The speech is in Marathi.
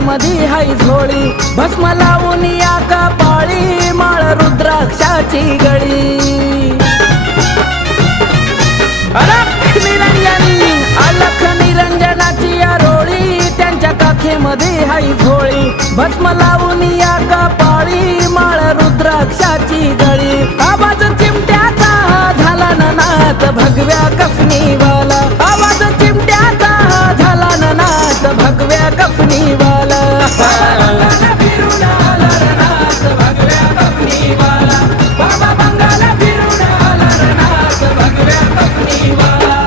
काखेमधी हाय झोळी, भस्म लावून या कपाळी माळ रुद्राक्षाची गळी। अलख निरंजनाची आरोळी, त्यांच्या काखेमध्ये हाय झोळी, भस्म लावून या कपाळी माळ रुद्राक्षाची गळी। आवाज चिमट्याचा झाला नाथ भगव्या कफनीवाला, आवाज चिमट्याचा झाला नाथ भगव्या कफनीवाला। फिरून आला नाथ भगव्या कफनीवाला, बाबा बंगाला फिरून आला नाथ भगव्या कफनीवाला।